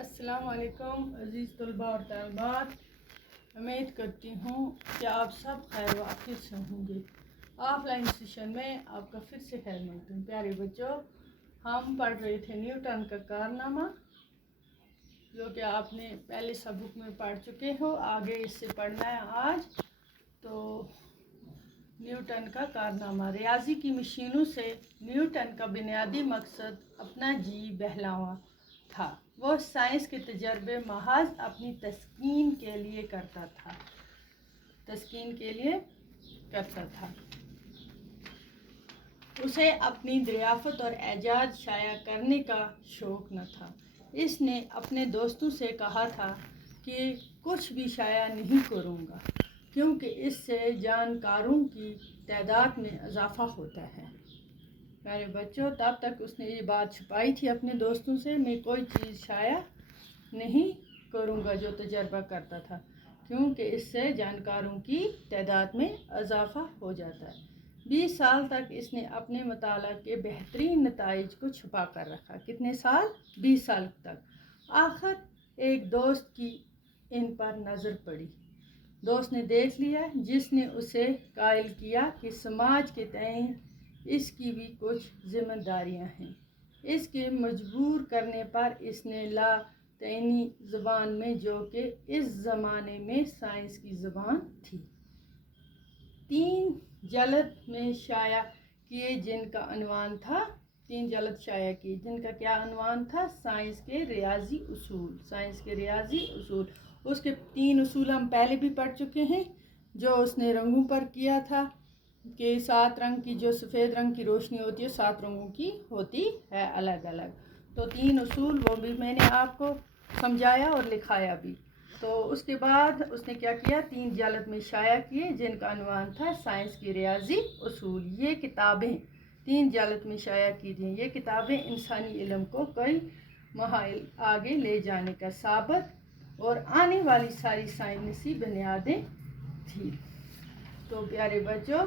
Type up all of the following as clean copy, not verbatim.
अस्सलाम वालेकुम अज़ीज़ तलबा और तालिबात, उम्मीद करती हूँ कि आप सब खैर वाफियत से होंगे। ऑफलाइन सेशन में आपका फिर से खैर मकदूम। प्यारे बच्चों, हम पढ़ रहे थे न्यूटन का कारनामा, जो कि आपने पहले सबक में पढ़ चुके हो। आगे इससे पढ़ना है आज। तो न्यूटन का कारनामा। रियाजी की मशीनों से न्यूटन का बुनियादी मकसद अपना जी बहलावा था। वो साइंस के तजर्बे महज अपनी तस्कीन के लिए करता था। उसे अपनी दरियाफ़त और एजाज शाया करने का शौक़ न था। इसने अपने दोस्तों से कहा था कि कुछ भी शाया नहीं करूँगा, क्योंकि इससे जानकारों की तादाद में इजाफ़ा होता है। प्यारे बच्चों, तब तक उसने ये बात छुपाई थी अपने दोस्तों से, मैं कोई चीज़ शाया नहीं करूँगा जो तजर्बा करता था, क्योंकि इससे जानकारों की तादाद में इजाफ़ा हो जाता है। 20 साल तक इसने अपने मुताला के बेहतरीन नताइज को छुपा कर रखा। कितने साल? 20 साल तक। आखिर एक दोस्त की इन पर नज़र पड़ी। दोस्त ने देख लिया, जिसने उसे कायल किया कि समाज के तय इसकी भी कुछ जिम्मेदारियां हैं। इसके मजबूर करने पर इसने लातीनी ज़बान में, जो कि इस ज़माने में साइंस की ज़बान थी, 3 जल्द में शाया किए, जिनका अनवान था 3 जल्द शाया किए, जिनका क्या अनवान था? साइंस के रियाजी उसूल। उसके 3 उसूल हम पहले भी पढ़ चुके हैं, जो उसने रंगों पर किया था कि 7 रंग की, जो सफ़ेद रंग की रोशनी होती है 7 रंगों की होती है अलग अलग। तो 3 उसूल वो भी मैंने आपको समझाया और लिखाया भी। तो उसके बाद उसने क्या किया? 3 जल्द में शाया किए, जिनका अनवान था साइंस की रियाजी उसूल। ये किताबें 3 जल्द में शाया की थी। ये किताबें इंसानी इल्म को कई महाइल आगे ले जाने का साबित और आने वाली सारी साइंसी बुनियादें थी। तो प्यारे बच्चों,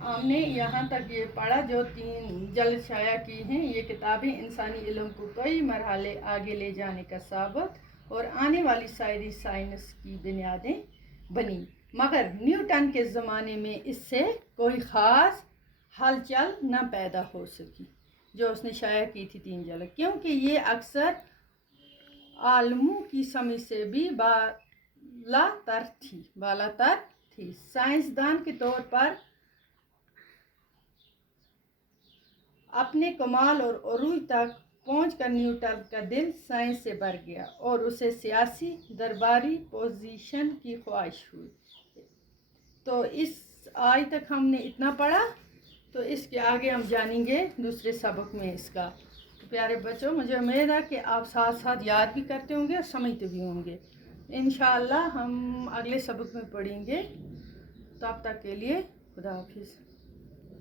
हमने यहाँ तक ये पढ़ा, जो 3 जल्द शाया की हैं ये किताबें इंसानी इल्म को कई मरहले आगे ले जाने का साबित और आने वाली सारी साइंस की बुनियादें बनी। मगर न्यूटन के ज़माने में इससे कोई ख़ास हलचल न पैदा हो सकी, जो उसने शाया की थी 3 जल्द, क्योंकि ये अक्सर आलमों की समझ से भी बालातर थी। साइंसदान के तौर पर अपने कमाल और उरूज तक पहुंचकर न्यूटन का दिल साइंस से भर गया और उसे सियासी दरबारी पोजीशन की ख्वाहिश हुई। तो आज तक हमने इतना पढ़ा, तो इसके आगे हम जानेंगे दूसरे सबक में इसका। तो प्यारे बच्चों, मुझे उम्मीद है कि आप साथ साथ याद भी करते होंगे और समझते भी होंगे। इंशाअल्लाह हम अगले सबक में पढ़ेंगे। तब तक के लिए खुदा हाफिज़।